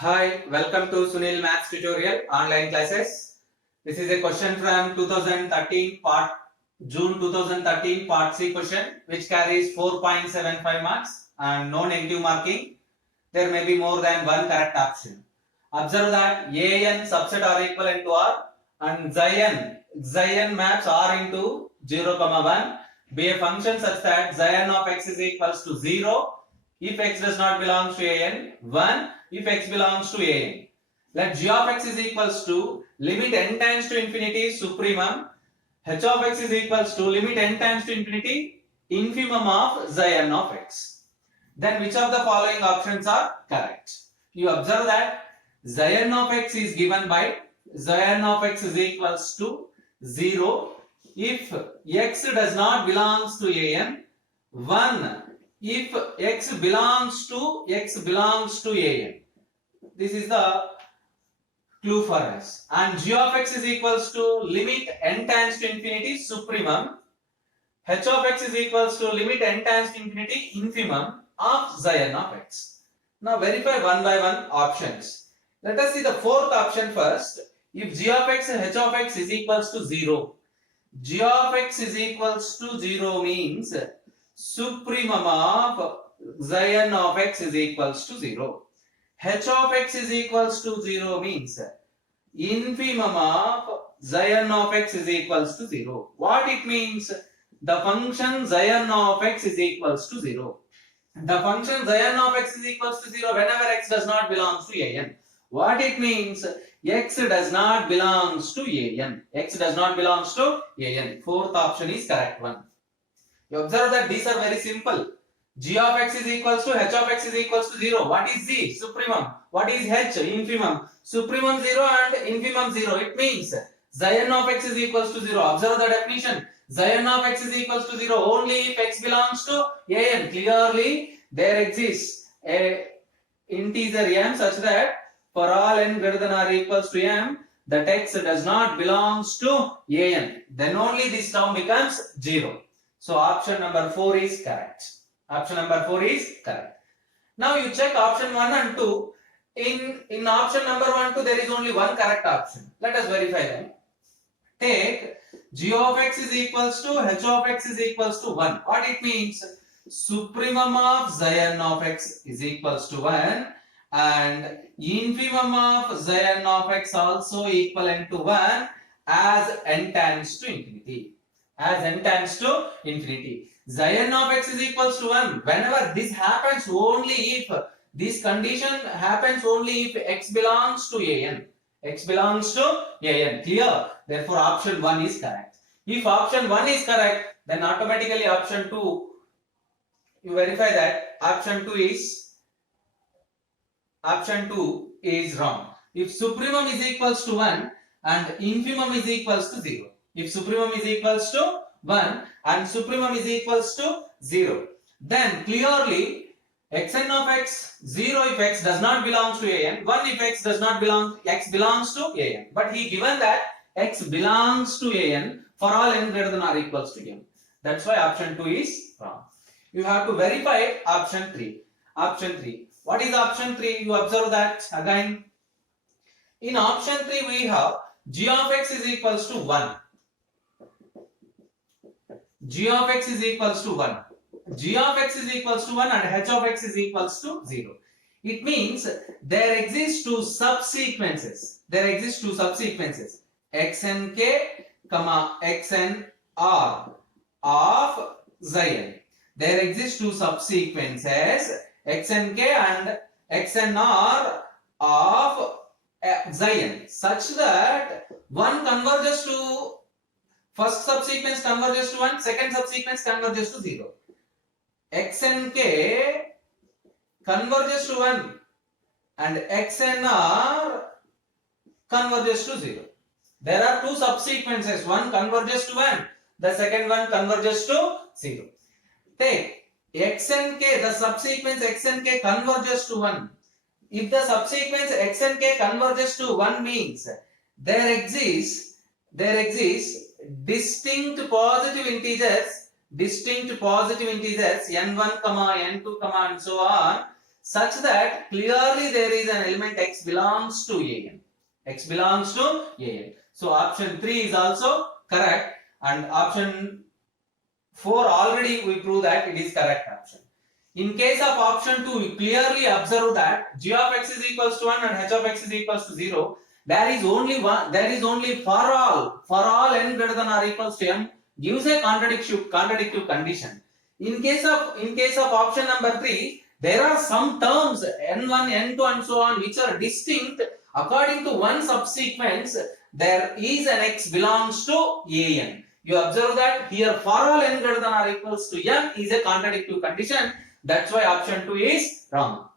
Hi, welcome to Sunil Maths tutorial online classes. This is a question from 2013 part June 2013 part C question which carries 4.75 marks and no negative marking. There may be more than one correct option. Observe that an subset are equivalent to R and Xn maps R into 0, 1 be a function such that Xn of x is equals to 0 if x does not belong to an, 1 if x belongs to an. Let g of x is equals to limit n tends to infinity supremum, h of x is equals to limit n tends to infinity infimum of Xn of x. Then which of the following options are correct? You observe that Xn of x is given by Xn of x is equals to 0 if x does not belongs to an, 1 if x belongs to an. This is the clue for us. And g of x is equals to limit n tends to infinity supremum, h of x is equals to limit n tends to infinity infimum of Xn of x. Now verify one by one options. Let us see the fourth option first. If g of x and h of x is equals to 0, g of x is equals to 0 means supremum of Xn of x is equals to 0. H of x is equals to 0 means infimum of Xn of x is equals to 0. What it means? The function Xn of x is equals to 0. The function Xn of x is equals to 0 whenever x does not belong to an. What it means? X does not belongs to an. X does not belongs to an. Fourth option is correct one. You observe that these are very simple. G of x is equals to h of x is equals to 0. What is z? Supremum. What is h? Infimum. Supremum 0 and infimum 0. It means Xn of x is equals to 0. Observe the definition. Xn of x is equals to 0 only if x belongs to an. Clearly, there exists a integer m such that for all n greater than or equals to m, that x does not belongs to an. Then only this term becomes 0. So option number 4 is correct. Option number 4 is correct. Now you check option 1 and 2. In option number 1 2 there is only one correct option. Let us verify them. Take g of x is equals to h of x is equals to 1. What it means? Supremum of Xn of x is equals to 1 and infimum of Xn of x also equivalent to 1 as n tends to infinity. As n tends to infinity. Xn of x is equals to 1. Whenever this happens, only if this condition happens only if x belongs to an. X belongs to an. Clear? Therefore, option 1 is correct. If option 1 is correct, then automatically option 2, you verify that option 2 is wrong. If supremum is equals to 1 and infimum is equals to 0. If supremum is equals to 1 and supremum is equals to 0, then clearly Xn of x 0 if x does not belong to an, 1 if x belongs to an. But he given that x belongs to an for all n greater than or equals to n. That's why option 2 is wrong. You have to verify option 3. Option 3. What is option 3? You observe that again. In option 3 we have g of x is equals to 1. G of x is equals to 1. G of x is equals to 1 and h of x is equals to 0. It means there exist two subsequences. Xnk, Xnr of Xn. There exist two subsequences Xnk and Xnr of Xn such that one converges to first subsequence converges to 1, second subsequence converges to 0. Xnk converges to 1 and Xnr converges to 0. There are two subsequences, one converges to 1, the second one converges to 0. Take Xnk, the subsequence Xnk converges to 1. If the subsequence Xnk converges to 1 means there exists distinct positive integers n1, n2, and so on, such that clearly there is an element x belongs to an. X belongs to an. So option 3 is also correct, and option 4 already we prove that it is correct option. In case of option 2, we clearly observe that g of x is equals to 1 and h of x is equals to 0. There is only one. There is only for all n greater than or equals to m gives a contradictive condition. In case of option number 3, there are some terms n1, n2, and so on which are distinct. According to one subsequence, there is an x belongs to an. You observe that here for all n greater than or equals to m is a contradictive condition. That's why option 2 is wrong.